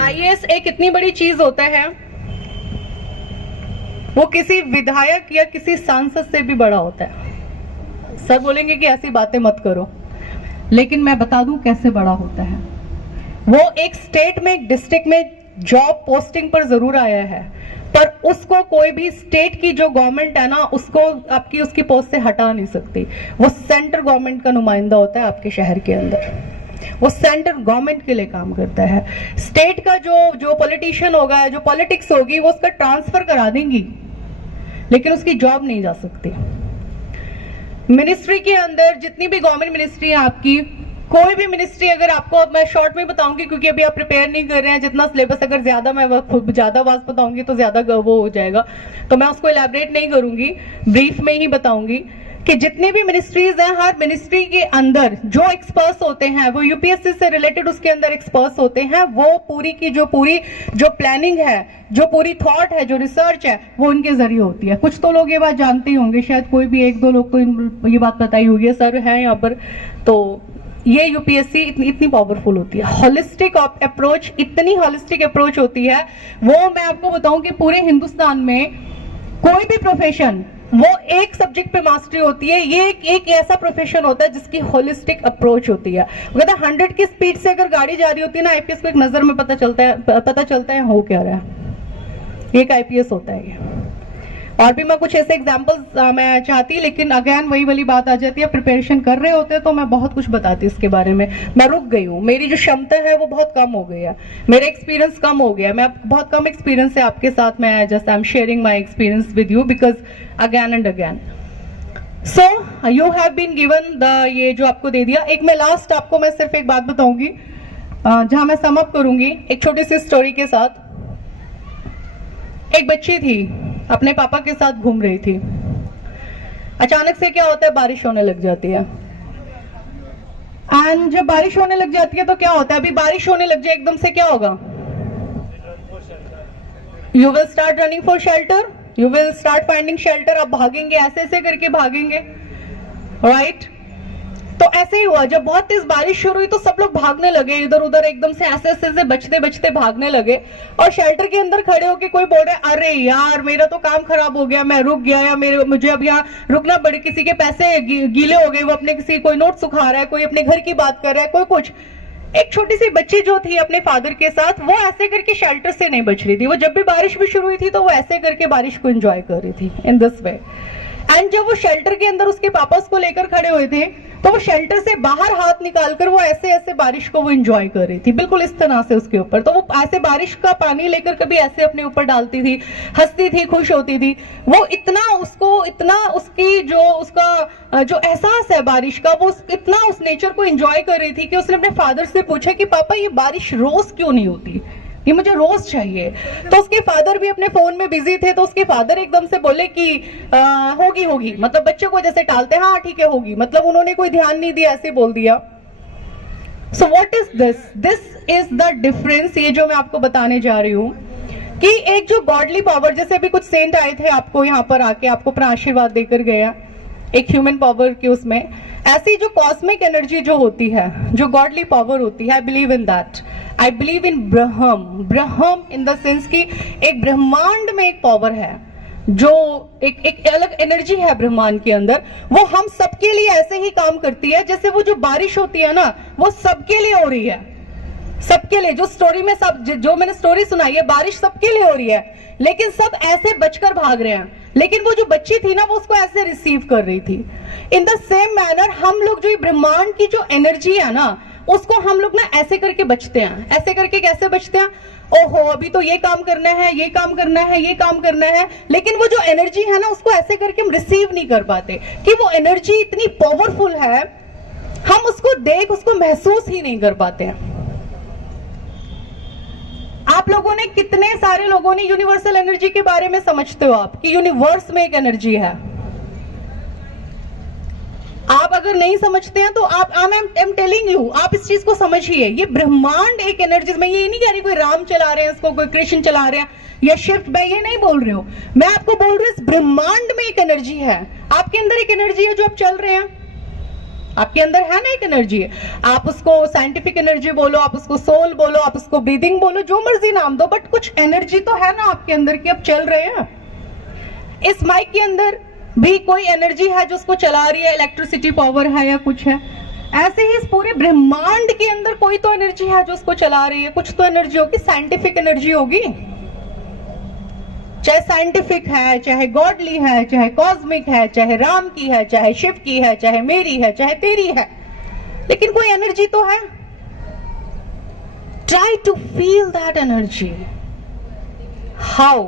IAS एक इतनी बड़ी चीज होता है, वो किसी विधायक या किसी सांसद से भी बड़ा होता है। सर बोलेंगे कि ऐसी बातें मत करो, लेकिन मैं बता दूं कैसे बड़ा होता है। वो एक स्टेट में, एक डिस्ट्रिक्ट में जॉब पोस्टिंग पर जरूर आया है, पर उसको कोई भी स्टेट की जो गवर्नमेंट है ना, उसको आपकी उसकी पोस्ट से हटा नहीं सकती। वो सेंट्रल गवर्नमेंट का नुमाइंदा होता है आपके शहर के अंदर, वो सेंट्रल गवर्नमेंट के लिए काम करता है। स्टेट का जो पॉलिटिशियन होगा, जो पॉलिटिक्स होगी, वो उसका ट्रांसफर करा देंगी, लेकिन उसकी जॉब नहीं जा सकती। मिनिस्ट्री के अंदर जितनी भी गवर्नमेंट मिनिस्ट्री है आपकी, कोई भी मिनिस्ट्री, अगर आपको मैं शॉर्ट में बताऊंगी क्योंकि अभी आप प्रिपेयर नहीं कर रहे हैं, जितना सिलेबस अगर ज्यादा मैं ज्यादा बात बताऊंगी तो ज्यादा वो हो जाएगा, तो मैं उसको इलैबोरेट नहीं करूंगी, ब्रीफ में ही बताऊंगी कि जितनी भी मिनिस्ट्रीज हैं, हर मिनिस्ट्री के अंदर जो एक्सपर्ट्स होते हैं, वो यूपीएससी से रिलेटेड उसके अंदर एक्सपर्ट्स होते हैं। वो पूरी की जो प्लानिंग है, जो पूरी थॉट है, जो रिसर्च है, वो उनके जरिए होती है। कुछ तो लोग ये बात जानते ही होंगे, शायद कोई भी एक दो लोग को ये बात बताई होगी, सर है यहाँ पर। तो ये यूपीएससी इतनी पावरफुल होती है, होलिस्टिक अप्रोच, इतनी होलिस्टिक अप्रोच होती है। वो मैं आपको बताऊं कि पूरे हिंदुस्तान में कोई भी प्रोफेशन, वो एक सब्जेक्ट पे मास्टरी होती है, ये एक ऐसा प्रोफेशन होता है जिसकी होलिस्टिक अप्रोच होती है। कहते हैं 100 की स्पीड से अगर गाड़ी जा रही होती है ना, आईपीएस को एक नजर में पता चलता है हो क्या रहा है। एक आईपीएस होता है ये। और भी मैं कुछ ऐसे एग्जांपल्स मैं चाहती, लेकिन अगेन वही वाली बात आ जाती है, प्रिपरेशन कर रहे होते तो मैं बहुत कुछ बताती इसके बारे में। मैं रुक गई हूँ, मेरी जो क्षमता है वो बहुत कम हो गई है, मेरा एक्सपीरियंस कम हो गया, मैं बहुत कम एक्सपीरियंस है आपके साथ, मैं just I am sharing my experience with you because again and again. So you have been given the, ये जो आपको दे दिया। एक मैं लास्ट आपको मैं सिर्फ एक बात बताऊंगी जहां मैं सम अप करूंगी एक छोटी सी स्टोरी के साथ। एक बच्ची थी, अपने पापा के साथ घूम रही थी। अचानक से क्या होता है, बारिश होने लग जाती है। एंड जब बारिश होने लग जाती है तो क्या होता है, अभी बारिश होने लग जाए एकदम से क्या होगा, you will start running for shelter, you will start finding shelter. आप भागेंगे, ऐसे ऐसे करके भागेंगे, राइट? तो ऐसे ही हुआ, जब बहुत तेज बारिश शुरू हुई तो सब लोग भागने लगे इधर उधर, एकदम से ऐसे ऐसे बचते बचते भागने लगे। और शेल्टर के अंदर खड़े होके कोई बोल रहे, अरे यार मेरा तो काम खराब हो गया, मैं रुक गया, या मुझे अब यहाँ रुकना पड़े, किसी के पैसे गीले हो गए, वो अपने किसी कोई नोट सुखा रहा है, कोई अपने घर की बात कर रहा है, कोई कुछ। एक छोटी सी बच्ची जो थी अपने फादर के साथ, वो ऐसे करके शेल्टर से नहीं बच रही थी। वो जब भी बारिश भी शुरू हुई थी तो वो ऐसे करके बारिश को एंजॉय कर रही थी इन दिस वे। एंड जब वो शेल्टर के अंदर उसके पापा उसको लेकर खड़े हुए थे, तो वो शेल्टर से बाहर हाथ निकालकर वो ऐसे ऐसे बारिश को वो एंजॉय कर रही थी, बिल्कुल इस तरह से उसके ऊपर। तो वो ऐसे बारिश का पानी लेकर कभी ऐसे अपने ऊपर डालती थी, हंसती थी, खुश होती थी। वो इतना उसकी जो उसका जो एहसास है बारिश का, वो इतना उस नेचर को एंजॉय कर रही थी कि उसने अपने फादर से पूछा कि पापा ये बारिश रोज क्यों नहीं होती, ये मुझे रोज चाहिए। तो उसके फादर भी अपने फोन में बिजी थे, तो उसके फादर एकदम से बोले कि होगी, मतलब बच्चे को जैसे टालते हैं, हाँ ठीक है होगी, मतलब उन्होंने कोई ध्यान नहीं दिया, ऐसे बोल दिया। So what is this is the difference, ये जो मैं आपको बताने जा रही हूँ कि एक जो गॉडली पावर, जैसे अभी कुछ सेंट आए थे आपको यहाँ पर आके आपको अपना आशीर्वाद देकर गया, एक ह्यूमन पावर के उसमें, ऐसी जो कॉस्मिक एनर्जी जो होती है, जो गॉडली पावर होती है, I believe in that, I believe in Brahma in the sense की एक ब्रह्मांड में एक पावर है, जो एक अलग एनर्जी है ब्रह्मांड के अंदर। वो हम सबके लिए ऐसे ही काम करती है जैसे वो जो बारिश होती है ना, वो सबके लिए हो रही है, सबके लिए। जो स्टोरी में सब जो मैंने स्टोरी सुनाई है, बारिश सबके लिए हो रही है, लेकिन सब ऐसे बचकर भाग रहे हैं। लेकिन वो जो बच्ची थी ना, वो उसको ऐसे रिसीव कर रही थी। इन द सेम मैनर हम लोग जो ब्रह्मांड की जो एनर्जी है ना, उसको हम लोग ना ऐसे करके बचते हैं। ऐसे करके कैसे बचते हैं, ओहो अभी तो ये काम करना है, ये काम करना है, ये काम करना है, लेकिन वो जो एनर्जी है ना, उसको ऐसे करके हम रिसीव नहीं कर पाते कि वो एनर्जी इतनी पावरफुल है, हम उसको उसको महसूस ही नहीं कर पाते हैं। आप लोगों ने, कितने सारे लोगों ने यूनिवर्सल एनर्जी के बारे में समझते हो आप कि यूनिवर्स में एक एनर्जी है, आप अगर नहीं समझते हैं तो आप आई एम टेलिंग यू, आप इस चीज को समझिए। ये ब्रह्मांड एक एनर्जी, मैं ये नहीं कह रही कोई राम चला रहे हैं इसको, कोई कृष्ण चला रहे हैं या शिफ्ट, मैं ये नहीं बोल रही हूं। मैं आपको बोल रही हूं इस ब्रह्मांड में एक एनर्जी है, आपके अंदर एक एनर्जी है जो आप चल रहे हैं, आपके अंदर है ना एक एनर्जी है। आप उसको साइंटिफिक एनर्जी बोलो, आप उसको सोल बोलो, आप उसको ब्रीदिंग बोलो, जो मर्जी नाम दो, बट कुछ एनर्जी तो है ना आपके अंदर कि आप चल रहे हैं। इस माइक के अंदर भी कोई एनर्जी है जो उसको चला रही है, इलेक्ट्रिसिटी पावर है या कुछ है। ऐसे ही इस पूरे ब्रह्मांड के अंदर कोई तो एनर्जी है जो उसको चला रही है, कुछ तो एनर्जी होगी, साइंटिफिक एनर्जी होगी, चाहे साइंटिफिक है, चाहे गॉडली है, चाहे कॉस्मिक है, चाहे राम की है, चाहे शिव की है, चाहे मेरी है, चाहे तेरी है, लेकिन कोई एनर्जी तो है। Try to feel that energy. How?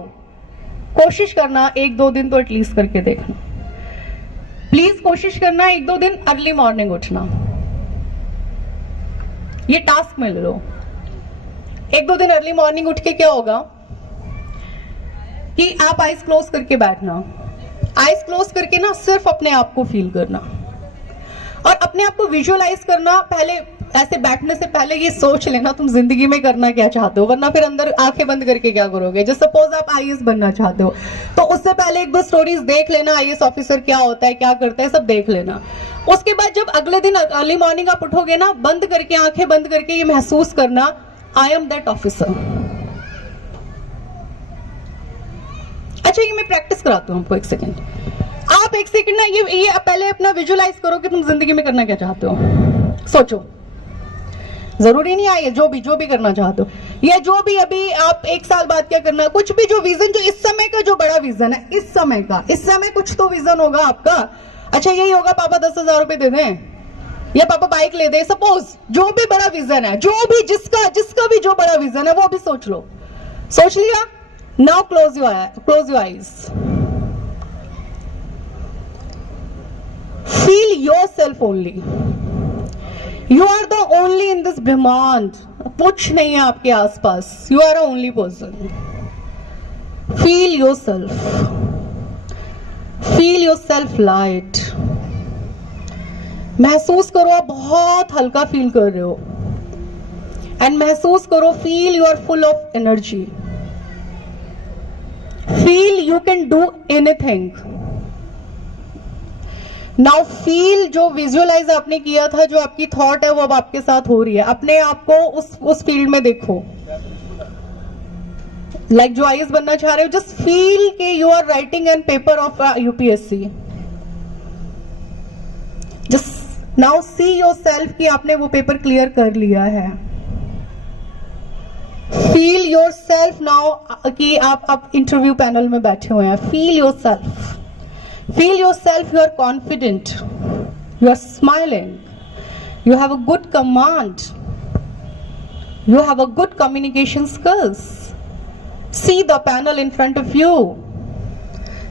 कोशिश करना 1-2 दिन तो एटलीस्ट करके देखना, प्लीज कोशिश करना 1-2 दिन अर्ली मॉर्निंग उठना, ये टास्क में ले लो। 1-2 दिन अर्ली मॉर्निंग उठ के क्या होगा कि आप आईज क्लोज करके बैठना, आईज क्लोज करके ना सिर्फ अपने आप को फील करना और अपने आप को विजुअलाइज करना। पहले ऐसे बैठने से पहले ये सोच लेना तुम जिंदगी में करना क्या चाहते हो, वरना फिर अंदर आंखें बंद करके क्या करोगे। जैसे सपोज आप आईएएस बनना चाहते हो तो उससे पहले 1-2 स्टोरीज देख लेना, आईएएस ऑफिसर क्या होता है, क्या करता है, सब देख लेना। उसके बाद जब अगले दिन अर्ली मॉर्निंग आप उठोगे ना, बंद करके, आंखें बंद करके ये महसूस करना, आई एम दैट ऑफिसर। अच्छा, ये मैं प्रैक्टिस कराता हूं आपको, 1 सेकेंड। आप 1 सेकेंड ना ये पहले अपना विजुअलाइज करो कि तुम जिंदगी में करना क्या चाहते हो। सोचो, जरूरी नहीं आइए जो भी करना चाहते हो, या जो भी अभी आप 1 साल बाद क्या करना, कुछ भी जो विजन, जो इस समय का जो बड़ा विजन है, इस समय कुछ तो विजन होगा आपका। अच्छा, यही होगा पापा 10,000 रुपए दे दें या पापा बाइक ले दे, सपोज जो भी बड़ा विजन है, जो भी जिसका भी जो बड़ा विजन है वो भी सोच लो। सोच लिया? Now close your eyes, feel yourself only. You are the only in this ब्रह्मांड, कुछ नहीं है आपके आसपास, you are the only person. Feel yourself light. महसूस करो आप बहुत हल्का फील कर रहे हो, एंड महसूस करो, feel you are full of energy. Feel you can do anything. Now feel, जो विजुअलाइज आपने किया था, जो आपकी थॉट है वो अब आपके साथ हो रही है, अपने आप को उस फील्ड में देखो। लाइक जो आईएएस बनना चाह रहे हो, जस्ट फील के you are writing an paper of UPSC. Just now see yourself कि आपने वो पेपर क्लियर कर लिया है। फील योरसेल्फ नाउ कि आप अब इंटरव्यू पैनल में बैठे हुए हैं। Feel yourself, feel yourself, you are confident, you are smiling, you have a good command, you have a good communication skills. See the panel in front of you,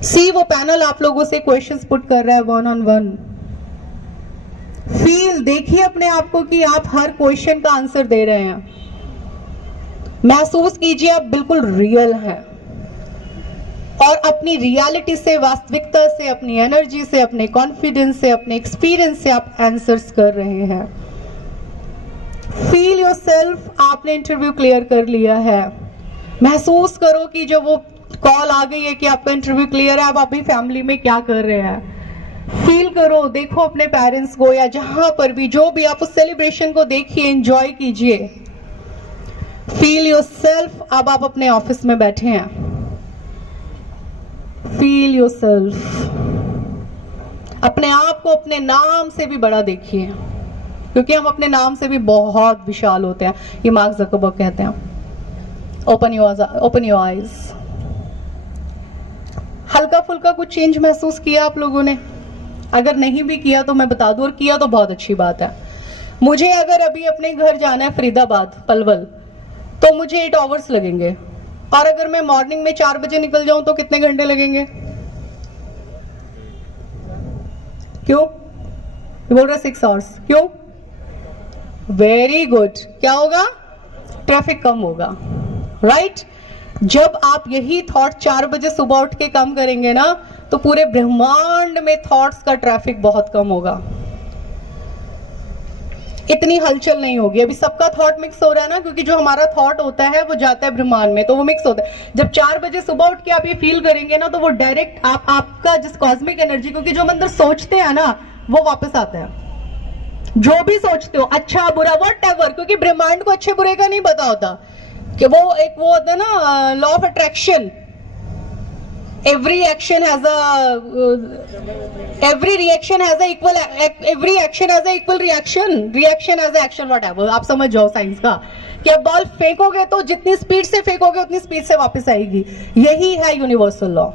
see वो panel आप लोगों से questions put कर रहा है 1-on-1। Feel, देखिए अपने आप को कि आप हर क्वेश्चन का आंसर दे रहे हैं। महसूस कीजिए आप बिल्कुल रियल हैं और अपनी रियलिटी से, वास्तविकता से, अपनी एनर्जी से, अपने कॉन्फिडेंस से, अपने एक्सपीरियंस से आप आंसर्स कर रहे हैं। फील योरसेल्फ, आपने इंटरव्यू क्लियर कर लिया है। महसूस करो कि जब वो कॉल आ गई है कि आपका इंटरव्यू क्लियर है, आप अभी फैमिली में क्या कर रहे हैं। फील करो, देखो अपने पेरेंट्स को, या जहां पर भी जो भी आप उस सेलिब्रेशन को देखिए, एंजॉय कीजिए। फील योरसेल्फ, अब आप अपने ऑफिस में बैठे हैं। फील योरसेल्फ, अपने आप को अपने नाम से भी बड़ा देखिए, क्योंकि हम अपने नाम से भी बहुत विशाल होते हैं, ये मार्क ज़करबर्ग कहते हैं। Open your eyes. हल्का फुल्का कुछ चेंज महसूस किया आप लोगों ने? अगर नहीं भी किया तो मैं बता दूं, और किया तो बहुत अच्छी बात है। मुझे अगर अभी अपने घर जाना है फरीदाबाद, पलवल, तो मुझे 8 आवर्स लगेंगे, और अगर मैं मॉर्निंग में 4 बजे निकल जाऊं तो कितने घंटे लगेंगे? क्यों बोल रहे 6 आवर्स? क्यों? Very good. क्या होगा? ट्रैफिक कम होगा, राइट? जब आप यही थॉट 4 बजे सुबह उठ के काम करेंगे ना, तो पूरे ब्रह्मांड में थॉट्स का ट्रैफिक बहुत कम होगा, इतनी हलचल नहीं होगी। अभी सबका थॉट मिक्स हो रहा है ना, क्योंकि जो हमारा थॉट होता है वो जाता है ब्रह्मांड में, तो वो मिक्स होता है। जब 4 बजे सुबह उठ के आप ये फील करेंगे ना, तो वो डायरेक्ट आपका जिस कॉस्मिक एनर्जी, क्योंकि जो हम अंदर सोचते हैं ना वो वापस आता है। जो भी सोचते हो, अच्छा बुरा व्हाटएवर, क्योंकि ब्रह्मांड को अच्छे बुरे का नहीं पता होता, कि वो होता है ना law of attraction, every action has a equal reaction has a action, whatever, आप समझ जाओ साइंस का, कि अब बॉल फेंकोगे तो जितनी स्पीड से फेंकोगे उतनी स्पीड से वापस आएगी। यही है यूनिवर्सल लॉ,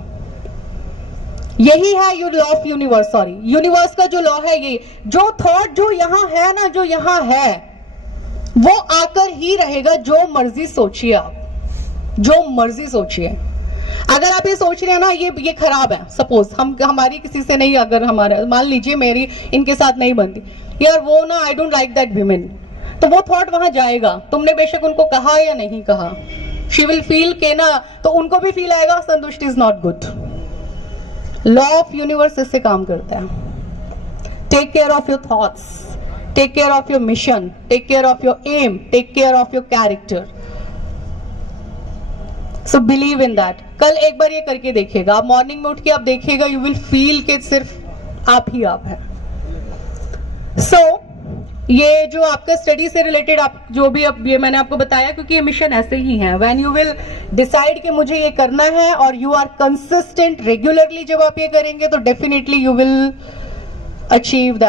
यही है law of universe, sorry universe का जो लॉ है ये। जो थॉट जो यहाँ है ना, जो यहाँ है वो आकर ही रहेगा, जो मर्जी सोचिए आप, जो मर्जी सोचिए। अगर आप ये सोच रहे हैं ना ये खराब है, सपोज हमारी किसी से नहीं, अगर हमारा मान लीजिए मेरी इनके साथ नहीं बनती यार, वो ना I don't like that women, तो वो थॉट वहां जाएगा, तुमने बेशक उनको कहा या नहीं कहा, शी विल फील के ना, तो उनको भी फील आएगा संतुष्टि is not good. Law of universe इससे काम करता है। Take care of your thoughts, take care of your mission, take care of your aim, take care of your character, so believe in that. कल एक बार ये करके देखिएगा, आप मॉर्निंग में उठ के आप देखिएगा, यू विल फील कि सिर्फ आप ही आप है। सो ये जो आपका स्टडी से रिलेटेड आप जो भी अब ये मैंने आपको बताया, क्योंकि ये मिशन ऐसे ही है, व्हेन यू विल डिसाइड कि मुझे ये करना है और यू आर कंसिस्टेंट रेगुलरली, जब आप ये करेंगे तो definitely you will achieve that.